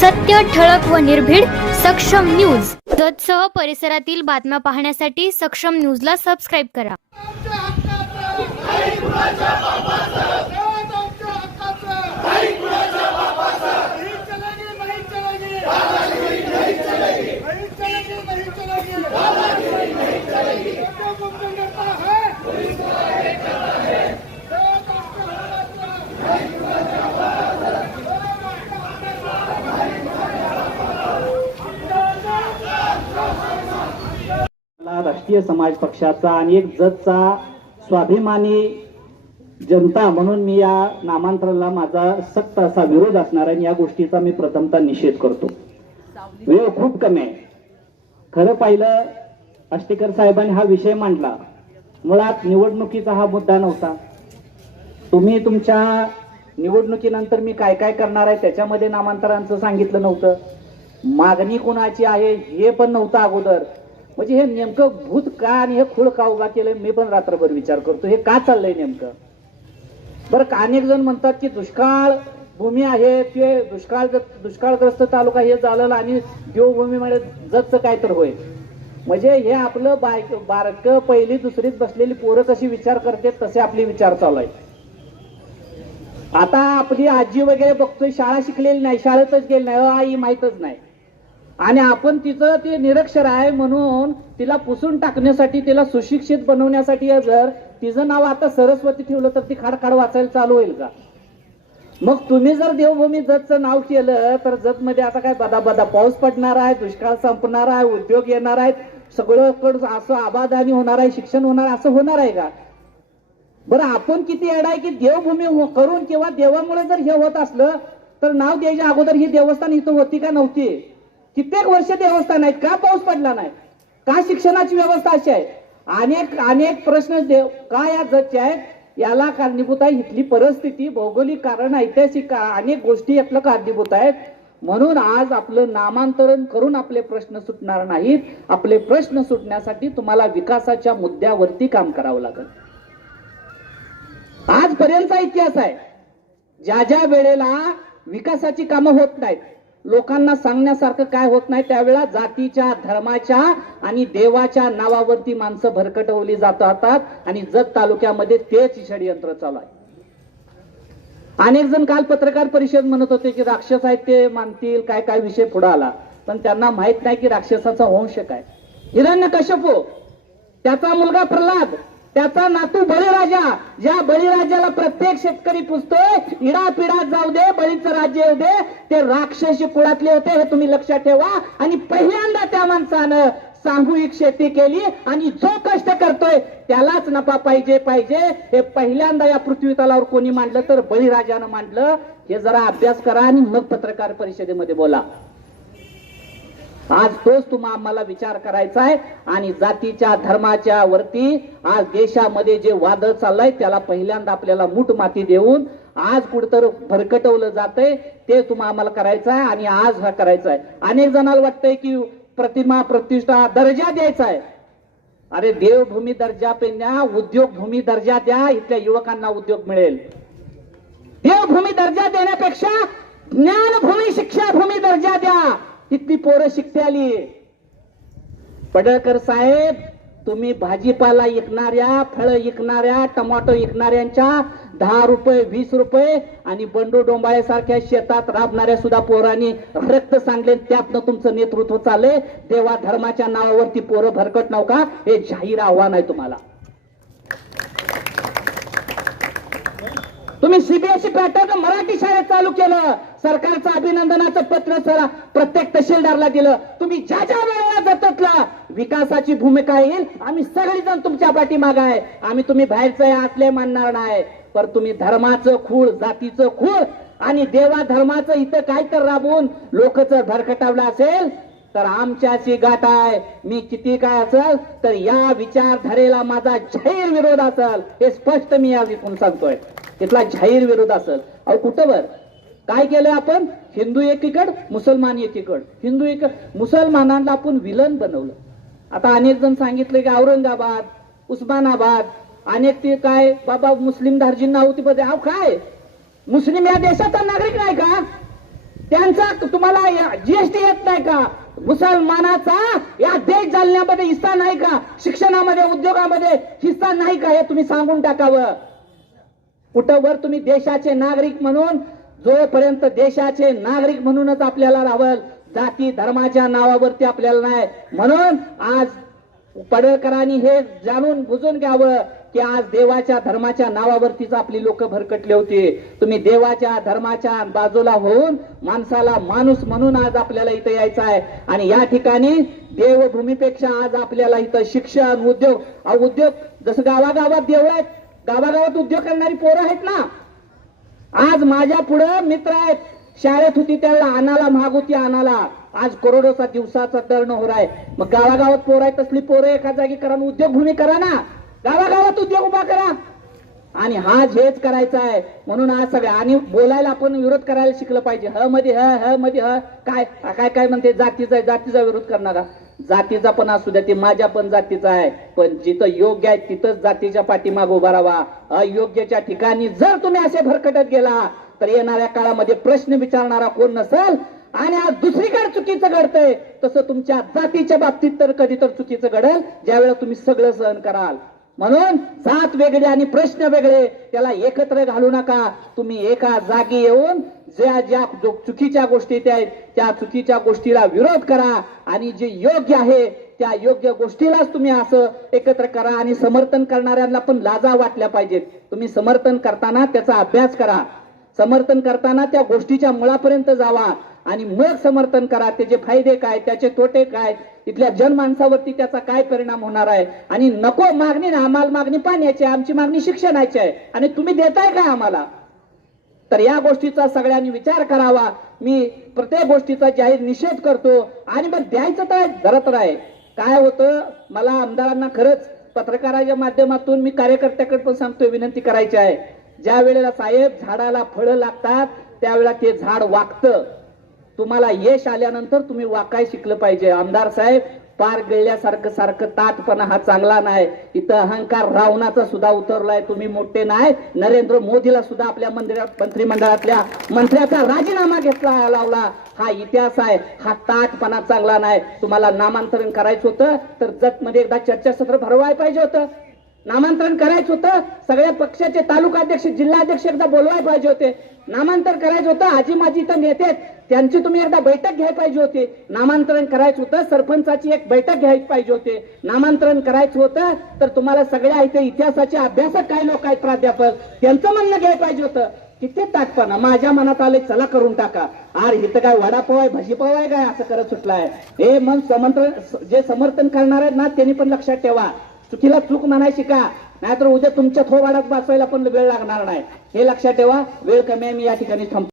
सत्य, ठळक व निर्भीड सक्षम न्यूज. जतसह परिसरातील बातम्या पाहण्यासाठी सक्षम न्यूजला सबस्क्राईब करा. राष्ट्रीय समाज पक्षाचा आणि एक जतचा स्वाभिमानी जनता म्हणून मी या नामांतराला माझा सक्त असा विरोध असणार आहे. या गोष्टीचा मी प्रथमतः निषेध करतो. वेळ खूप कमी आहे. खरं पाहिलं आष्टेकर साहेबांनी हा विषय मांडला, मुळात निवडणुकीचा हा मुद्दा नव्हता. तुम्ही तुमच्या निवडणुकीनंतर मी काय काय करणार आहे त्याच्यामध्ये नामांतरांचं सांगितलं नव्हतं. मागणी कोणाची आहे हे पण नव्हतं अगोदर. म्हणजे हे नेमकं भूत का आणि हे खूळ का उभा केलंय मी पण रात्रभर विचार करतो. हे का चाललंय नेमकं? बरं, अनेक जण म्हणतात की दुष्काळ भूमी आहे, ते दुष्काळग्रस्त तालुका हे झालं आणि देवभूमीमध्ये जतचं काय तर होईल. म्हणजे हे आपलं बारक पहिली दुसरीत बसलेली पोरं कशी विचार करते तसे आपले विचार चालू आहे. आता आपली आजी वगैरे बघतोय, शाळा शिकलेली नाही, शाळेतच गेली नाही, आई माहीतच नाही. आणि आपण तिचं ते निरक्षर आहे म्हणून तिला पुसून टाकण्यासाठी, तिला सुशिक्षित बनवण्यासाठी जर तिचं नाव आता सरस्वती ठेवलं तर ती खाडखाड वाचायला चालू होईल का? मग तुम्ही जर देवभूमी जतचं नाव केलं तर जत मध्ये आता काय बदा पाऊस पडणार आहे, दुष्काळ संपणार आहे, उद्योग येणार आहेत, सगळं असं आबादानी होणार आहे, शिक्षण होणार, असं होणार आहे का? बरं, आपण किती येड आहे की देवभूमी करून किंवा देवामुळे जर हे होत असलं तर नाव द्यायच्या अगोदर ही देवस्थान इथं होती का नव्हती? कित्येक वर्ष देवस्थान आहेत, का पाऊस पडला नाही? का शिक्षणाची व्यवस्था अशी आहे? अनेक प्रश्न का या जतचे आहेत? याला कारणीभूत आहे इथली परिस्थिती, भौगोलिक कारण, ऐतिहासिक अनेक गोष्टी यातलं कारणीभूत आहेत. म्हणून आज आपलं नामांतरण करून आपले प्रश्न सुटणार नाहीत. आपले प्रश्न सुटण्यासाठी तुम्हाला विकासाच्या मुद्द्यावरती काम करावं लागेल. आजपर्यंतचा इतिहास आहे, ज्या ज्या वेळेला विकासाची कामं होत नाहीत, लोकांना सांगण्यासारखं काय होत नाही, त्यावेळेला जातीच्या, धर्माच्या आणि देवाच्या नावावरती माणसं भरकटवली जातात. आणि जत तालुक्यामध्ये तेच षडयंत्र चालू आहे. अनेक जण काल पत्रकार परिषद म्हणत होते की राक्षस आहेत ते मानतील, काय काय विषय पुढे आला. पण त्यांना माहित नाही की राक्षसाचा वंश काय. हिरण्यकश्यपू, त्याचा मुलगा प्रल्हाद, त्याचा नातू बळीराजा, ज्या बळीराजाला प्रत्येक शेतकरी पुजतोय, इडापिडा जाऊ दे, बळीचं राज्य येऊ दे, ते राक्षसी कुळातले होते हे तुम्ही लक्षात ठेवा. आणि पहिल्यांदा त्या माणसानं सामूहिक शेती केली आणि जो कष्ट करतोय त्यालाच नफा पाहिजे हे पहिल्यांदा या पृथ्वी तलावर कोणी मांडलं तर बळीराजानं मांडलं. हे जरा अभ्यास करा आणि मग पत्रकार परिषदेमध्ये बोला. आज तोच आम्हाला विचार करायचा आहे. आणि जातीच्या, धर्माच्या वरती आज देशामध्ये जे वादळ चाललंय त्याला पहिल्यांदा आपल्याला मूठ माती देऊन आज कुठतर भरकटवलं जातंय ते आम्हाला करायचं आहे. आणि आज हा करायचा आहे. अनेक जणांना वाटतंय की प्रतिमा, प्रतिष्ठा, दर्जा द्यायचा आहे. अरे, देवभूमी दर्जा पेन्या उद्योग भूमी दर्जा द्या, इथल्या युवकांना उद्योग मिळेल. देवभूमी दर्जा देण्यापेक्षा ज्ञानभूमी, शिक्षाभूमी दर्जा द्या, इथली पोरं शिकते आली. पडळकर साहेब, तुम्ही भाजीपाला विकणाऱ्या, फळं विकणाऱ्या, टमाटो विकणाऱ्यांच्या 10 रुपये 20 रुपये आणि बंडू डोंबाळे सारख्या शेतात राबणाऱ्या सुद्धा पोरांनी रक्त सांडले, त्यातनं तुमचं नेतृत्व चालले. देवा धर्माच्या नावावरती पोरं भरकट नव्हता, हे जाहीर आव्हान आहे तुम्हाला. तुम्ही सीबीएसई पॅटर्न मराठी शाळेत चालू केलं, सरकारचं अभिनंदनाचं पत्र प्रत्येक तहसीलदारला दिलं. तुम्ही ज्या ज्या वेळेला जततला विकासाची भूमिका येईल, आम्ही सगळेजण तुमच्या पाठीमागे आहे. आम्ही तुम्ही बाहेरचं असले मानणार नाही. पण तुम्ही धर्माचं खूळ, जातीचं खूळ आणि देवा धर्माचं इथं काय तर राबवून लोकचं भरकटावलं असेल तर आमच्याशी गाठ आहे. मी किती काय असेल तर या विचारधारेला माझा जाहीर विरोध असेल, हे स्पष्ट मी आज इथून सांगतोय. तिथला जाहीर विरोध असेल. अहो, कुठं बर काय केलंय आपण? हिंदू एकीकड, मुसलमान एकीकड. मुसलमानांना आपण विलन बनवलं. आता अनेक जण सांगितले की औरंगाबाद, उस्मानाबाद, अनेक ते काय बाबा मुस्लिम धार्जिन होती. अहो काय, मुस्लिम या देशाचा नागरिक नाही का? त्यांचा तुम्हाला जीएसटी येत नाही का? मुसलमानाचा या देश चालण्यामध्ये हिस्सा नाही का? शिक्षणामध्ये, उद्योगामध्ये हिस्सा नाही का? हे तुम्ही सांगून टाकावं. कुठं वर तुम्ही देशाचे नागरिक म्हणून, जोपर्यंत देशाचे नागरिक म्हणूनच आपल्याला राहावं, जाती धर्माच्या नावावरती आपल्याला नाही. म्हणून आज पडळकरांनी हे जाणून बुजून घ्यावं की आज देवाच्या धर्माच्या नावावरतीच आपली लोक भरकटले होते. तुम्ही देवाच्या धर्माच्या बाजूला होऊन माणसाला माणूस म्हणून आज आपल्याला इथं यायचं आहे. आणि या ठिकाणी देवभूमीपेक्षा आज आपल्याला इथं शिक्षण, उद्योग जसं गावागावात देवळं आहेत, गावागावात उद्योग करणारी पोरं आहेत ना. आज माझ्या पुढं मित्र आहेत, शाळेत होती त्यावेळेला आणाला महाग होती आणाला, आज करोडोचा दिवसाचा टर्नओव्हर आहे. मग गावागावात पोरं आहेत, तसली पोरं एका जागी करा, उद्योग भूमी करा ना, गावागावात उद्योग उभा करा. आणि हा हेच करायचा आहे. म्हणून आज सगळ्या आणि बोलायला आपण विरोध करायला शिकलं पाहिजे. ह मध्ये ह मध्ये ह काय काय काय म्हणते, जातीचा जातीचा विरोध करणारा. जातीचा पण असू द्या, ते माझ्या पण जातीचा आहे, पण जिथं योग्य आहे तिथंच जातीच्या पाठीमाग उभा राहावा. अयोग्यच्या ठिकाणी जर तुम्ही असे भरकटत गेला तर येणाऱ्या काळामध्ये प्रश्न विचारणारा कोण नसेल. आणि आज दुसरीकडे चुकीचं घडतंय, तसं तुमच्या जातीच्या बाबतीत तर कधी तर चुकीचं घडेल, ज्यावेळेला तुम्ही सगळं सहन कराल. म्हणून जात वेगळे आणि प्रश्न वेगळे, त्याला एकत्र घालू नका. तुम्ही एका जागी येऊन ज्या ज्या चुकीच्या गोष्टी आहेत त्या चुकीच्या गोष्टीला विरोध करा आणि जे योग्य आहे त्या योग्य गोष्टीलाच तुम्ही असं एकत्र करा. आणि समर्थन करणाऱ्यांना पण लाजा वाटल्या पाहिजेत. तुम्ही समर्थन करताना त्याचा अभ्यास करा, समर्थन करताना त्या गोष्टीच्या मुळापर्यंत जावा आणि मग समर्थन करा. त्याचे फायदे काय, त्याचे तोटे काय, इथल्या जनमानसावरती त्याचा काय परिणाम होणार आहे. आणि नको मागणी ना, आम्हाला मागणी पाण्याची, आमची मागणी शिक्षणाची आहे आणि तुम्ही देताय काय आम्हाला? तर या गोष्टीचा सगळ्यांनी विचार करावा. मी प्रत्येक गोष्टीचा जाहीर निषेध करतो. आणि मग द्यायचं तर जरा तर आहे. काय होतं, मला आमदारांना खरंच पत्रकाराच्या माध्यमातून मी कार्यकर्त्याकडे पण सांगतोय, विनंती करायची आहे. ज्या वेळेला साहेब झाडाला फळं लागतात त्यावेळेला ते झाड वाकतं. तुम्हाला यश आल्यानंतर तुम्ही वाकाय शिकलं पाहिजे. आमदार साहेब, पार गिळल्यासारखं सारखं ताटपणा हा चांगला नाही. इथं अहंकार रावणाचा सुद्धा उतरलाय. तुम्ही मोठे नाही. नरेंद्र मोदीला सुद्धा आपल्या मंत्रिमंडळातल्या मंत्र्याचा राजीनामा घेतला लावला. हा इतिहास आहे. हा ताटपणा चांगला नाही. तुम्हाला नामांतरण करायचं होतं तर जतमध्ये एकदा चर्चासत्र भरवायला पाहिजे होतं. नामांतरण करायचं होतं, सगळ्या पक्षाचे तालुकाध्यक्ष, जिल्हाध्यक्ष एकदा बोलवायला पाहिजे होते. नामांतरण करायचं होतं, आजी माझी इथं नेते त्यांची तुम्ही एकदा बैठक घ्यायला पाहिजे होती. नामांतरण करायचं होतं, सरपंचाची एक बैठक घ्यायला पाहिजे होते. नामांतरण करायचं होतं तर तुम्हाला सगळ्या इथे इतिहासाचे अभ्यासक काय लोक आहेत, प्राध्यापक, त्यांचं म्हणणं घ्यायला पाहिजे होतं. किती ताटपणा. माझ्या मनात आले, चला करून टाका. आर इथं काय वडापाव आहे, भाजीपाव आहे काय, असं करत सुटलाय. हे मग जे समर्थन करणार आहेत ना, त्यांनी पण लक्षात ठेवा, चुकीला चूक म्हणाय शिका, नाहीतर उद्या तुमच्या थोबाडात बसवायला पण वेळ लागणार नाही. हे लक्षात ठेवा. वेळ कमी आहे, मी या ठिकाणी थांबतो.